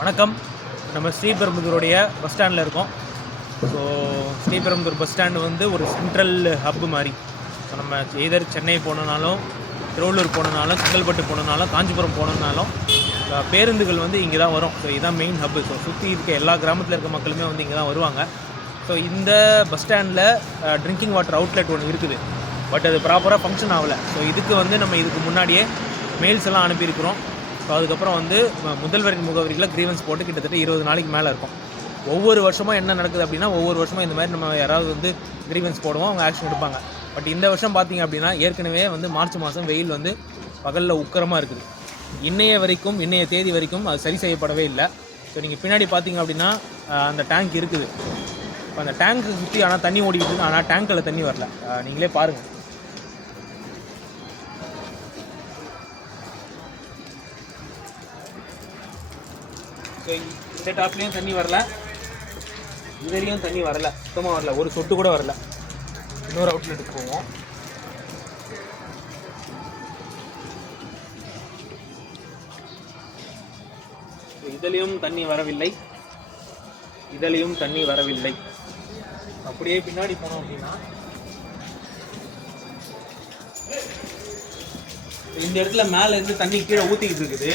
வணக்கம். நம்ம ஸ்ரீபெரும்புதூருடைய பஸ் ஸ்டாண்டில் இருக்கோம். ஸோ ஸ்ரீபெரும்புதூர் பஸ் ஸ்டாண்டு வந்து ஒரு சென்ட்ரல் ஹப்பு மாதிரி. ஸோ நம்ம எதர் சென்னை போனனாலும், திருவள்ளூர் போனனாலும், செங்கல்பட்டு போனனாலும், காஞ்சிபுரம் போனனாலும் பேருந்துகள் வந்து இங்கே தான் வரும். ஸோ இதுதான் மெயின் ஹப்பு. ஸோ சுற்றி இருக்க எல்லா கிராமத்தில் இருக்க மக்களுமே வந்து இங்கே தான் வருவாங்க. ஸோ இந்த பஸ் ஸ்டாண்டில் ட்ரிங்கிங் வாட்டர் அவுட்லெட் ஒன்று இருக்குது. பட் அது ப்ராப்பராக ஃபங்க்ஷன் ஆகலை. ஸோ நம்ம இதுக்கு முன்னாடியே மெயில்ஸ் எல்லாம் அனுப்பியிருக்கிறோம். ஸோ அதுக்கப்புறம் வந்து முதல்வரின் முகவரியில் கிரீவன்ஸ் போட்டு கிட்டத்தட்ட 20 நாளைக்கு மேலே இருக்கும். ஒவ்வொரு வருஷமும் என்ன நடக்குது அப்படின்னா, ஒவ்வொரு வருஷமும் இந்த மாதிரி நம்ம யாராவது வந்து கிரீவன்ஸ் போடுவோம், அவங்க ஆக்ஷன் எடுப்பாங்க. பட் இந்த வருஷம் பார்த்திங்க அப்படின்னா, ஏற்கனவே வந்து மார்ச் மாதம் வெயில் வந்து பகலில் உக்கரமாக இருக்குது. இன்னைய தேதி வரைக்கும் அது சரி செய்யப்படவே இல்லை. ஸோ நீங்கள் பின்னாடி பார்த்தீங்க அப்படின்னா அந்த டேங்க் இருக்குது. இப்போ அந்த டேங்க்கு சுற்றி ஆனால் தண்ணி ஓடிக்கிட்டு இருக்குது. ஆனால் டேங்க்கில் தண்ணி வரல. நீங்களே பாருங்கள். ஸோ இந்த டாப்லேயும் தண்ணி வரல, இதுலேயும் தண்ணி வரல, சுத்தமாக வரல, ஒரு சொட்டு கூட வரல. இன்னொரு அவுட்லெட்டுக்கு போவோம். இதுலேயும் தண்ணி வரவில்லை, இதுலேயும் தண்ணி வரவில்லை. அப்படியே பின்னாடி போனோம் அப்படின்னா இந்த இடத்துல மேலேருந்து தண்ணி கீழே ஊற்றிக்கிட்டு இருக்குது.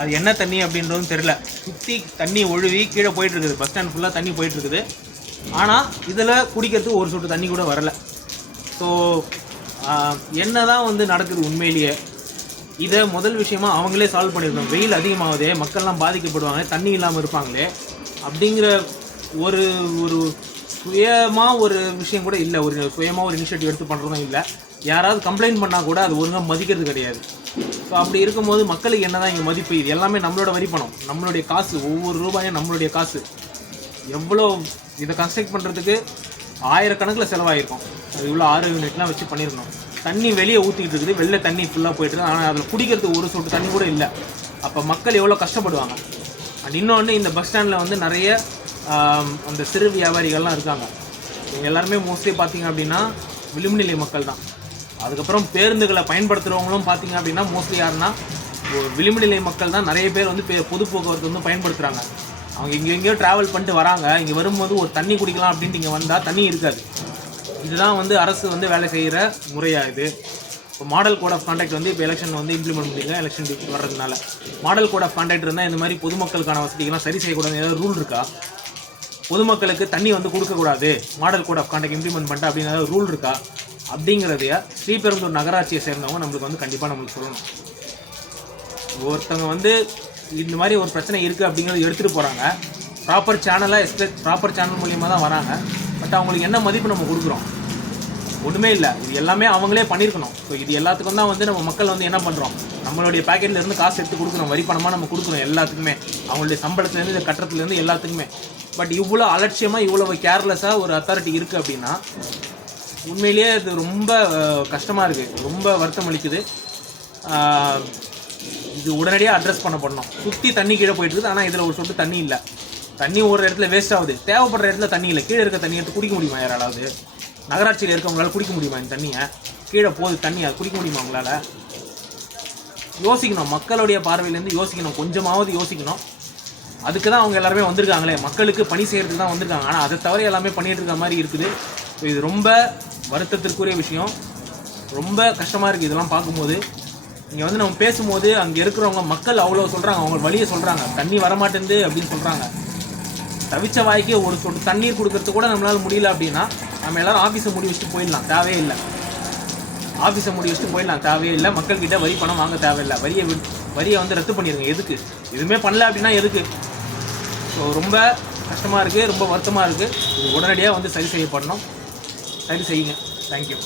அது என்ன தண்ணி அப்படின்றதும் தெரில. சுற்றி தண்ணி ஒழுவி கீழே போயிட்டுருக்குது. பஸ் ஸ்டாண்ட் ஃபுல்லாக தண்ணி போயிட்டுருக்குது. ஆனால் இதில் குடிக்கிறதுக்கு ஒரு சொட்டு தண்ணி கூட வரலை. ஸோ என்ன தான் வந்து நடக்குது உண்மையிலேயே? இதை முதல் விஷயமா அவங்களே சால்வ் பண்ணியிருக்கணும். வெயில் அதிகமாகுதே, மக்கள்லாம் பாதிக்கப்படுவாங்க, தண்ணி இல்லாமல் இருப்பாங்களே அப்படிங்கிற ஒரு ஒரு சுயமாக ஒரு விஷயம் கூட இல்லை. ஒரு சுயமாக ஒரு இனிஷியேட்டிவ் எடுத்து பண்ணுறதும் இல்லை. யாராவது கம்ப்ளைண்ட் பண்ணால் கூட அது ஒழுங்காக மதிக்கிறது கிடையாது. ஸோ அப்படி இருக்கும்போது மக்களுக்கு என்ன தான் இங்கே மதிப்பு? இது எல்லாமே நம்மளோட வரி பணம், நம்மளுடைய காசு, ஒவ்வொரு ரூபாயும் நம்மளுடைய காசு. எவ்வளோ இதை கன்ஸ்ட்ரக்ட் பண்ணுறதுக்கு ஆயிரக்கணக்கில் செலவாகிருக்கும். அது இவ்வளோ 6 யூனிட்லாம் வச்சு பண்ணியிருக்கணும். தண்ணி வெளியே ஊற்றிக்கிட்டு இருக்குது, வெளில தண்ணி ஃபுல்லாக போய்ட்டு. ஆனால் அதில் குடிக்கிறதுக்கு ஒரு சொட்டு தண்ணி கூட இல்லை. அப்போ மக்கள் எவ்வளோ கஷ்டப்படுவாங்க. அண்ட் இன்னொன்று, இந்த பஸ் ஸ்டாண்டில் வந்து நிறைய அந்த சிறு வியாபாரிகள்லாம் இருக்காங்க. எல்லாருமே மோஸ்ட்லி பார்த்திங்க அப்படின்னா விளிம்புநிலை மக்கள் தான். அதுக்கப்புறம் பேருந்துகளை பயன்படுத்துகிறவங்களும் பார்த்திங்க அப்படின்னா மோஸ்ட்லி யாருன்னா விளிம்புநிலை மக்கள் தான். நிறைய பேர் வந்து பொது போக்குவரத்து வந்து பயன்படுத்துகிறாங்க. அவங்க எங்கேயோ ட்ராவல் பண்ணிட்டு வராங்க. இங்கே வரும்போது ஒரு தண்ணி குடிக்கலாம் அப்படின்ட்டு இங்கே வந்தால் தண்ணி இருக்காது. இதுதான் வந்து அரசு வந்து வேலை செய்கிற முறையாக இது. இப்போ மாடல் கோட் ஆஃப் கான்டாக்ட் வந்து இப்போ எலெக்ஷன் வந்து இம்ப்ளிமெண்ட் பண்ணிங்க. எலெக்ஷன் வர்றதுனால மாடல் கோட் ஆஃப் கான்டாக்ட் இருந்தால் இந்த மாதிரி பொதுமக்களுக்கான வசதிகள்லாம் சரி செய்யக்கூடாது ஏதாவது ரூல் இருக்கா? பொதுமக்களுக்கு தண்ணி வந்து கொடுக்கக்கூடாது, model code of conduct implement பண்ணிட்டு அப்படின்னு ஏதாவது ரூல் இருக்கா அப்படிங்கிறதைய ஸ்ரீபெரும்புதூர் நகராட்சியை சேர்ந்தவங்க நம்மளுக்கு வந்து கண்டிப்பாக நம்மளுக்கு சொல்லணும். ஒருத்தவங்க வந்து இந்த மாதிரி ஒரு பிரச்சனை இருக்குது அப்படிங்கிறத எடுத்துகிட்டு போகிறாங்க. ப்ராப்பர் சேனல் மூலியமாக தான் வராங்க. பட் அவங்களுக்கு என்ன மதிப்பு நம்ம கொடுக்குறோம்? ஒன்றுமே இல்லை. இது எல்லாமே அவங்களே பண்ணியிருக்கணும். ஸோ இது எல்லாத்துக்கும் தான் வந்து நம்ம மக்கள் வந்து என்ன பண்ணுறோம், நம்மளுடைய பேக்கெட்லேருந்து காசு எடுத்து கொடுக்குறோம், வரி பணமாக நம்ம கொடுக்குறோம் எல்லாத்துக்குமே, அவங்களுடைய சம்பளத்துலேருந்து இந்த கட்டத்துலேருந்து எல்லாத்துக்குமே. பட் இவ்வளோ அலட்சியமாக இவ்வளோ கேர்லெஸ்ஸாக ஒரு அத்தாரிட்டி இருக்குது அப்படின்னா உண்மையிலேயே இது ரொம்ப கஷ்டமாக இருக்குது, ரொம்ப வருத்தம் அளிக்குது. இது உடனடியாக அட்ரஸ் பண்ணணும். சுற்றி தண்ணி கீழே போயிட்டுருக்குது, ஆனால் இதில் ஒரு சொட்டு தண்ணி இல்லை. தண்ணி ஒரு இடத்துல வேஸ்ட் ஆகுது, தேவைப்படுற இடத்துல தண்ணி இல்லை. கீழே இருக்க தண்ணி எடுத்து குடிக்க முடியுமா யாராவது? நகராட்சியில் இருக்கவங்களால குடிக்க முடியுமா இந்த தண்ணியை? கீழே போகுது தண்ணி, அது குடிக்க முடியுமா அவங்களால? யோசிக்கணும், மக்களுடைய பார்வையிலேருந்து யோசிக்கணும், கொஞ்சமாவது யோசிக்கணும். அதுக்கு தான் அவங்க எல்லாருமே வந்திருக்காங்களே, மக்களுக்கு பணி செய்கிறதுக்கு தான் வந்திருக்காங்க. ஆனால் அதை தவிர எல்லாமே பண்ணிகிட்டு இருக்க மாதிரி இருக்குது. இது ரொம்ப வருத்தத்திற்குரிய விஷயம், ரொம்ப கஷ்டமாக இருக்குது இதெல்லாம் பார்க்கும்போது. இங்கே வந்து நம்ம பேசும்போது அங்கே இருக்கிறவங்க மக்கள் அவ்வளோ சொல்கிறாங்க, அவங்க வழியை சொல்கிறாங்க, தண்ணி வரமாட்டேங்குது அப்படின்னு சொல்கிறாங்க. தவிச்ச வாய்க்கு ஒரு சொட்டு தண்ணீர் கொடுக்கறது கூட நம்மளால் முடியல அப்படின்னா நம்ம எல்லோரும் ஆஃபீஸை மூடி வச்சுட்டு போயிடலாம், தேவையே இல்லை. ஆஃபீஸை மூடி வச்சுட்டு போயிடலாம், தேவையே இல்லை. மக்கள்கிட்ட வரி பணம் வாங்க தேவையில்லை. வரியை வந்து ரத்து பண்ணிடுங்க. எதுக்கு? எதுவுமே பண்ணல அப்படின்னா எதுக்கு? ஸோ ரொம்ப கஷ்டமாக இருக்குது, ரொம்ப வருத்தமாக இருக்குது. இது உடனடியாக வந்து சரி செய்யப்படணும். சரி செய்யுங்க. தேங்க்யூ.